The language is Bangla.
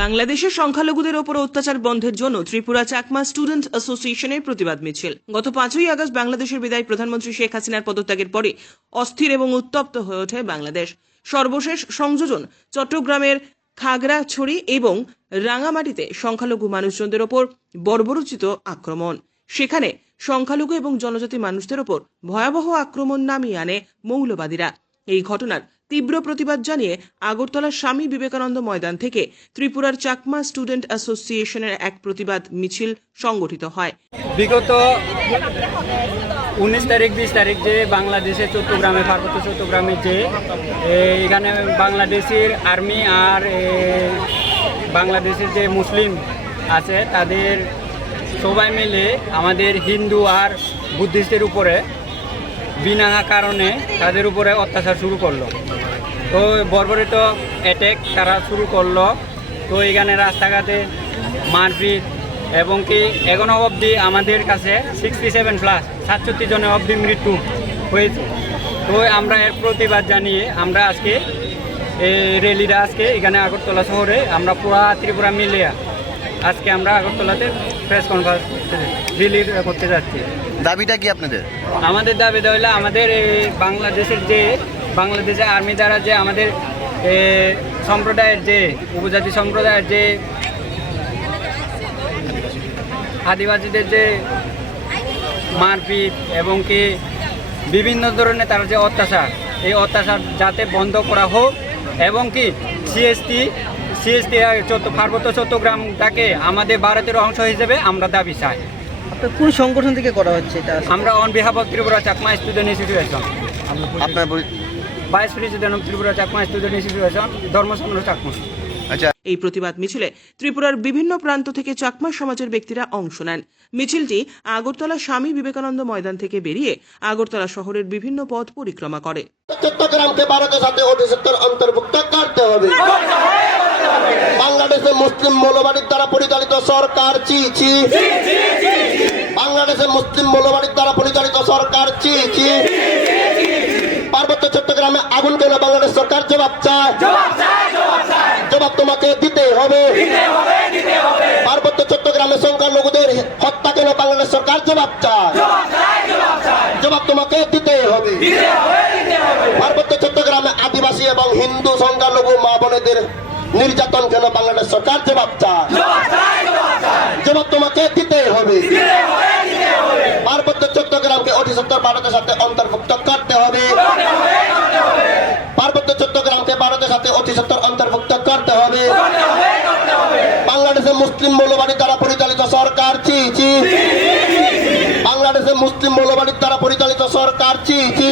বাংলাদেশের সংখ্যালঘুদের ওপর অত্যাচার বন্ধের জন্য ত্রিপুরা চাকমা স্টুডেন্ট অ্যাসোসিয়েশনের প্রতিবাদ মিছিল। গত পাঁচই আগস্ট বাংলাদেশের বিদায় প্রধানমন্ত্রী শেখ হাসিনার পদত্যাগের পরে অস্থির এবং উত্তপ্ত হয়ে ওঠে বাংলাদেশ। সর্বশেষ সংযোজন চট্টগ্রামের খাগড়াছড়ি এবং রাঙামাটিতে সংখ্যালঘু মানুষজনদের ওপর বর্বরোচিত আক্রমণ। সেখানে সংখ্যালঘু এবং জনজাতি মানুষদের ওপর ভয়াবহ আক্রমণ নামিয়ে আনে মৌলবাদীরা। এই ঘটনার তীব্র প্রতিবাদ জানিয়ে আগরতলার স্বামী বিবেকানন্দ ময়দান থেকে ত্রিপুরার চাকমা স্টুডেন্ট অ্যাসোসিয়েশনের এক প্রতিবাদ মিছিল সংগঠিত হয়। বিগত উনিশ তারিখ, বিশ তারিখ যে বাংলাদেশে চট্টগ্রামে, পার্বত্য চট্টগ্রামে যে এখানে বাংলাদেশের আর্মি আর বাংলাদেশের যে মুসলিম আছে, তাদের সবাই মিলে আমাদের হিন্দু আর বুদ্ধিস্টের উপরে বিনা কারণে তাদের উপরে অত্যাচার শুরু করল। তো বর্বরিত অ্যাটেক তারা শুরু করল। তো এখানে রাস্তাঘাটে মারপিট এবং কি এখনও অবধি আমাদের কাছে সিক্সটি সেভেন প্লাস সাতষট্টি জনের অবধি মৃত্যু হয়েছে। তো আমরা এর প্রতিবাদ জানিয়ে আমরা আজকে এই র্যালিটা আজকে এখানে আগরতলা শহরে আমরা পুরা ত্রিপুরা মিলিয়ে আজকে আমরা আগরতলাতে প্রেস কনফারেন্স রিলি করতে যাচ্ছি। দাবিটা কি আপনাদের? আমাদের দাবি হইলে আমাদের এই বাংলাদেশের যে বাংলাদেশের আর্মি দ্বারা যে আমাদের সম্প্রদায়ের যে উপজাতি সম্প্রদায়ের যে আদিবাসীদের যে মারপিট এবং কি বিভিন্ন ধরনের তার যে অত্যাচার এই অত্যাচার যাতে বন্ধ করা হোক এবং কি সিএসটি সিএসটি পার্বত্য চট্টগ্রামটাকে আমাদের ভারতের অংশ হিসেবে আমরা দাবি চাই। কোন সংগঠন থেকে করা হচ্ছে এটা? আমরা on behalf of Tripura Chakma student institution আপনার vice president of Tripura Chakma student institution Dharmachandra Chakma. আচ্ছা। এই প্রতিবাদ মিছিলে ত্রিপুরার বিভিন্ন প্রান্ত থেকে চাকমা সমাজের ব্যক্তিরা অংশ নেন। মিছিলটি আগরতলা স্বামী বিবেকানন্দ ময়দান থেকে বেরিয়ে আগরতলা শহরের বিভিন্ন পথ পরিক্রমা করে। চট্টগ্রামকে ভারতের সাথে অন্তর্ভুক্ত করতে হবে। বাংলাদেশে মুসলিম মৌলবাদীর দ্বারা পরিচালিত সরকার চি চি বাংলাদেশে মুসলিম মৌলবাদীর দ্বারা পরিচালিত সরকার চি চি পার্বত্য চট্টগ্রামে আগুন কেন বাংলাদেশ সরকার জবাব চায়? জবাব তোমাকে দিতে হবে। পার্বত্য চট্টগ্রামে সংখ্যালঘুদের হত্যা কেন বাংলাদেশ সরকার জবাব চায়? জবাব তোমাকে দিতে হবে। পার্বত্য চট্টগ্রামে আদিবাসী এবং হিন্দু সংখ্যালঘু মা বোনেদের নির্যাতন কেন বাংলাদেশ সরকার? জবাব চায় জবাব তোমাকে দিতেই হবে। পার্বত্য চট্টগ্রামকে অধিসত্তর ভারতের সাথে অন্তর্ভুক্ত করতে হবে। পার্বত্য চট্টগ্রামকে ভারতের সাথে অধিসত্তর অন্তর্ভুক্ত করতে হবে। বাংলাদেশে মুসলিম মৌলবাদী দ্বারা পরিচালিত সরকার চি চি বাংলাদেশে মুসলিম মৌলবাদীর দ্বারা পরিচালিত সরকার চি চি